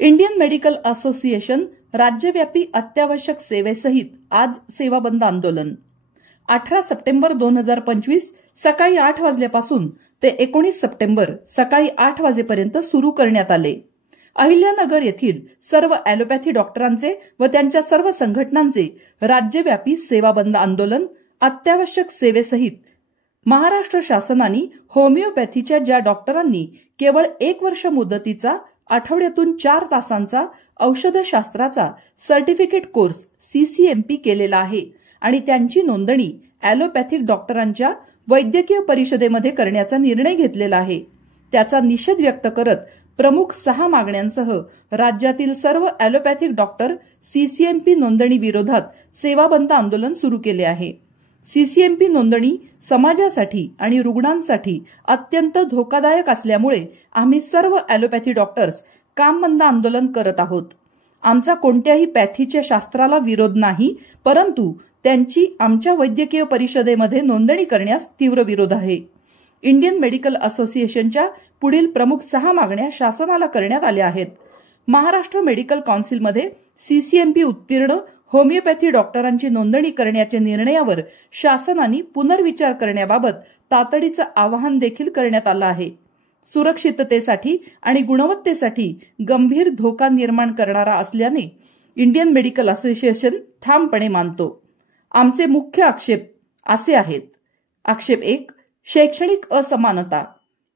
Indian medical association राज्यव्यापी अत्यावश्यक सेवेसहित आज सेवा बंद आंदोलन 18 सप्टेंबर 2025 सकाळी 8 वाजल्यापासून ते 19 सप्टेंबर सकाळी 8 वाजेपर्यंत सुरू करण्यात आले। अहिल्यानगर येथील सर्व ॲलोपॅथी डॉक्टरांचे व त्यांच्या सर्व संघटनांचे राज्यव्यापी सेवा बंद आंदोलन अत्यावश्यक सेवेसहित महाराष्ट्र शासनाने होमिओपॅथीच्या ज्या डॉक्टरांनी केवळ 1 वर्ष मुदतीचा आठवड्यातून 4 तासांचा औषधशास्त्राचा सर्टिफिकेट कोर्स CCMP केलेला आहे आणि त्यांची नोंदणी ॲलोपॅथिक डॉक्टरांच्या वैद्यकीय परिषदेमध्ये करण्याचा निर्णय घेतलेला आहे, त्याचा निषेध व्यक्त करत प्रमुख 6 मागण्यांसह राज्यातील सर्व ॲलोपॅथिक डॉक्टर CCMP नोंदणी विरोधात सेवा बंद आंदोलन सुरू केले आहे। CCMP नोंदणी समाजासाठी आणि रुग्णांसाठी अत्यंत धोकादायक असल्यामुळे आम्ही सर्व ॲलोपॅथी डॉक्टर्स काम बंद आंदोलन करत आहोत। आमचा कोणत्याही पॅथीच्या शास्त्राला विरोध नाही, परंतु त्यांची आमच्या वैद्यकीय परिषदेमध्ये नोंदणी करण्यास तीव्र विरोध आहे। इंडियन मेडिकल असोसिएशनच्या पुढील प्रमुख 6 मागण्या शासनाला करण्यात आल्या आहेत। महाराष्ट्र मेडिकल काउन्सिलमध्ये CCMP उत्तीर्ण होमिओपॅथी डॉक्टरांची नोंदणी करण्याच्या निर्णयावर शासनाने पुनर्विचार करण्याबाबत तातडीचं आवाहन देखील करण्यात आलं आहे। सुरक्षिततेसाठी आणि गुणवत्तेसाठी गंभीर धोका निर्माण करणारा असल्याने इंडियन मेडिकल असोसिएशन ठामपणे मानतो। आमचे मुख्य आक्षेप असे आहेत। आक्षेप 1, शैक्षणिक असमानता।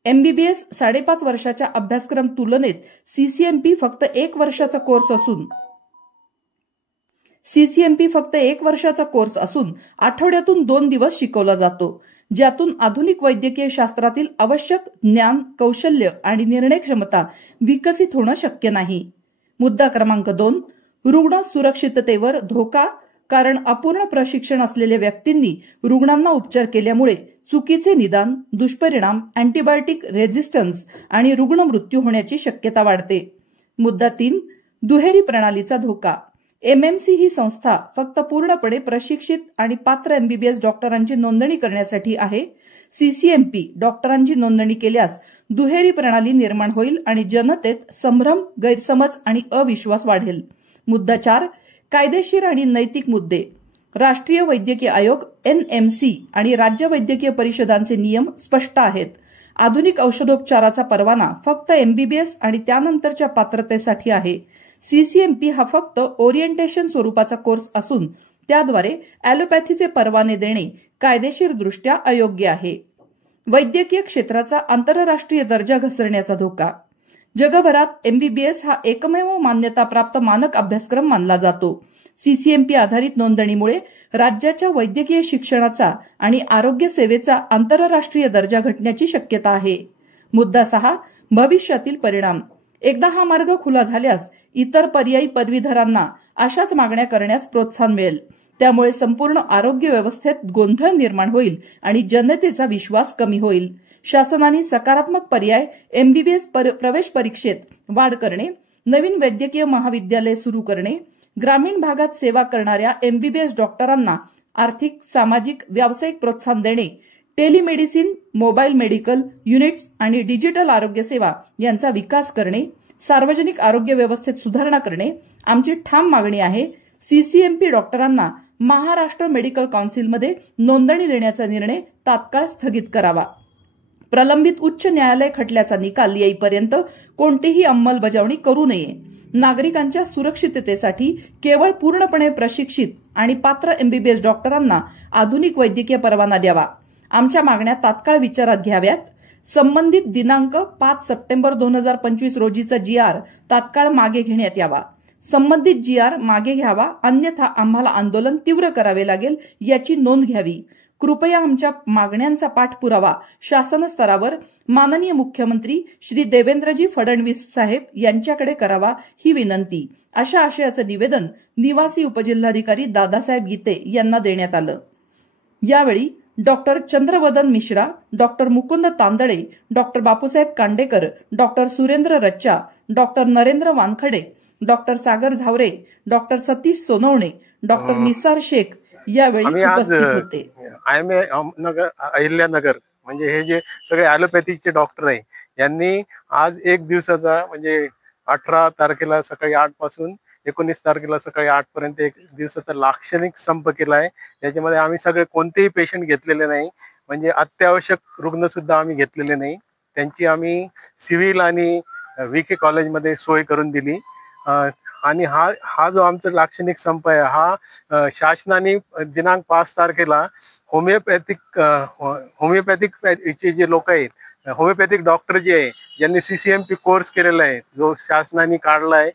MBBS 5.5 वर्षाच्या अभ्यासक्रम तुलनेत CCMP फक्त 1 वर्षाचा कोर्स असून आठवड्यातून 2 दिवस शिकवला जातो, ज्यातून आधुनिक वैद्यकीय शास्त्रातील आवश्यक ज्ञान, कौशल्य आणि निर्णय क्षमता विकसित होणं शक्य नाही। मुद्दा क्रमांक 2, रुग्ण सुरक्षिततेवर धोका, कारण अपूर्ण प्रशिक्षण असलेल्या व्यक्तींनी रुग्णांना उपचार केल्यामुळे चुकीचे निदान, दुष्परिणाम, अँटीबायोटिक रेझिस्टन्स आणि रुग्ण मृत्यू होण्याची शक्यता वाढते। मुद्दा 3, दुहेरी प्रणालीचा धोका। MMC ही संस्था फक्त पूर्णपणे प्रशिक्षित आणि पात्र MBBS डॉक्टरांची नोंदणी करण्यासाठी आहे। CCMP डॉक्टरांची नोंदणी केल्यास दुहेरी प्रणाली निर्माण होईल आणि जनतेत संभ्रम, गैरसमज आणि अविश्वास वाढेल। मुद्दा 4, कायदेशीर आणि नैतिक मुद्दे। राष्ट्रीय वैद्यकीय आयोग NMC आणि राज्य वैद्यकीय परिषदांचे नियम स्पष्ट आहेत। आधुनिक औषधोपचाराचा परवाना फक्त MBBS आणि त्यानंतरच्या पात्रतेसाठी आहे। CCMP हा फक्त ओरिएंटेशन स्वरूपाचा कोर्स असून त्याद्वारे ॲलोपॅथीचे परवाने देणे कायदेशीरदृष्ट्या अयोग्य आहे। वैद्यकीय क्षेत्राचा आंतरराष्ट्रीय दर्जा घसरण्याचा धोका। जगभरात MBBS हा एकमेव मान्यताप्राप्त मानक अभ्यासक्रम मानला जातो। CCMP आधारित नोंदणीमुळे राज्याच्या वैद्यकीय शिक्षणाचा आणि आरोग्य सेवेचा आंतरराष्ट्रीय दर्जा घटण्याची शक्यता आहे। मुद्दा 6, भविष्यातील परिणाम। एकदा हा मार्ग खुला झाल्यास इतर पर्यायी पदवीधरांना अशाच मागण्या करण्यास प्रोत्साहन मिळेल, त्यामुळे संपूर्ण आरोग्य व्यवस्थेत गोंधळ निर्माण होईल आणि जनतेचा विश्वास कमी होईल। शासनाने सकारात्मक पर्याय MBBS प्रवेश परीक्षेत वाढ करणे, नवीन वैद्यकीय महाविद्यालय सुरू करणे, ग्रामीण भागात सेवा करणाऱ्या MBBS डॉक्टरांना आर्थिक, सामाजिक, व्यावसायिक प्रोत्साहन देणे, टेलिमेडिसिन, मोबाईल मेडिकल युनिट्स आणि डिजिटल आरोग्य सेवा यांचा विकास करणे, सार्वजनिक आरोग्य व्यवस्थेत सुधारणा करणे आमची ठाम मागणी आहे। CCMP डॉक्टरांना महाराष्ट्र मेडिकल काउन्सिलमध्ये नोंदणी देण्याचा निर्णय तात्काळ स्थगित करावा। प्रलंबित उच्च न्यायालय खटल्याचा निकाल येईपर्यंत कोणतीही अंमलबजावणी करू नये। नागरिकांच्या सुरक्षिततेसाठी केवळ पूर्णपणे प्रशिक्षित आणि पात्र MBBS डॉक्टरांना आधुनिक वैद्यकीय परवाना द्यावा। आमच्या मागण्या तात्काळ विचारात घ्याव्यात। संबंधित दिनांक 5 सप्टेंबर 2025 रोजीचा GR तात्काळ मागे घेण्यात यावा। संबंधित GR मागे घ्यावा, अन्यथा आम्हाला आंदोलन तीव्र करावे लागेल याची नोंद घ्यावी। कृपया आमच्या मागण्यांचा पाठपुरावा शासन स्तरावर माननीय मुख्यमंत्री श्री देवेंद्रजी फडणवीस साहेब यांच्याकडे करावा ही विनंती। अशा आशयाचं निवेदन निवासी उपजिल्हाधिकारी दादासाहेब गीते यांना देण्यात आलं। यावेळी doctor Chandravadan Mishra, doctor Mukund Tandale, doctor Bapusaheb Kandekar, doctor Surendra Raccha, doctor Narendra Wankhede, doctor Sagar Zaware, doctor Satish Sonawane, doctor Nisar Shaikh यावेळी उपस्थित होते। अहिल्यानगर म्हणजे हे जे सगळे ॲलोपॅथीचे डॉक्टर आहे यांनी आज 1 दिवसाचा म्हणजे 18 तारखेला सकाळी 8 पासून 19 तारखेला सकाळी 8 पर्यंत एक दिवसाचा लाक्षणिक संप केला आहे. याच्यामध्ये आम्ही सगळे कोणतेही पेशंट घेतलेले नाही, म्हणजे अत्यावश्यक रुग्ण सुद्धा आम्ही घेतलेले नाही. त्यांची आम्ही सिव्हिल आणि VK कॉलेजमध्ये सोय करून दिली. आणि हा जो आमचा लाक्षणिक संप आहे हा शासनाने दिनांक 5 तारखेला होमिओपॅथिक जे लोक आहेत, होमिओपॅथिक डॉक्टर जे आहे ज्यांनी CCMP कोर्स केलेला आहे, जो शासनाने काढला आहे,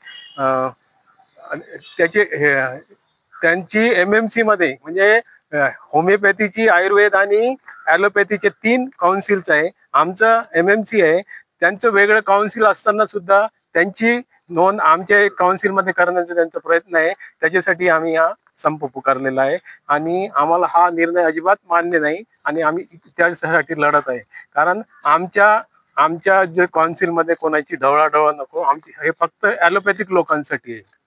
त्यांची MMC मध्ये म्हणजे होमिओपॅथीची, आयुर्वेद आणि ॲलोपॅथीचे 3 काउन्सिल्स आहे. आमचं MMC आहे, त्यांचं वेगळं काउन्सिल असताना सुद्धा त्यांची नोंद आमच्या काउन्सिल मध्ये करण्याचा त्यांचा प्रयत्न आहे. त्याच्यासाठी आम्ही हा संप पुकारलेला आहे आणि आम्हाला हा निर्णय अजिबात मान्य नाही आणि आम्ही त्यासाठी लढत आहे. कारण आमच्या जे काउन्सिल मध्ये कोणाची ढवळाढवळ नको. आमची हे फक्त ॲलोपॅथिक लोकांसाठी आहे.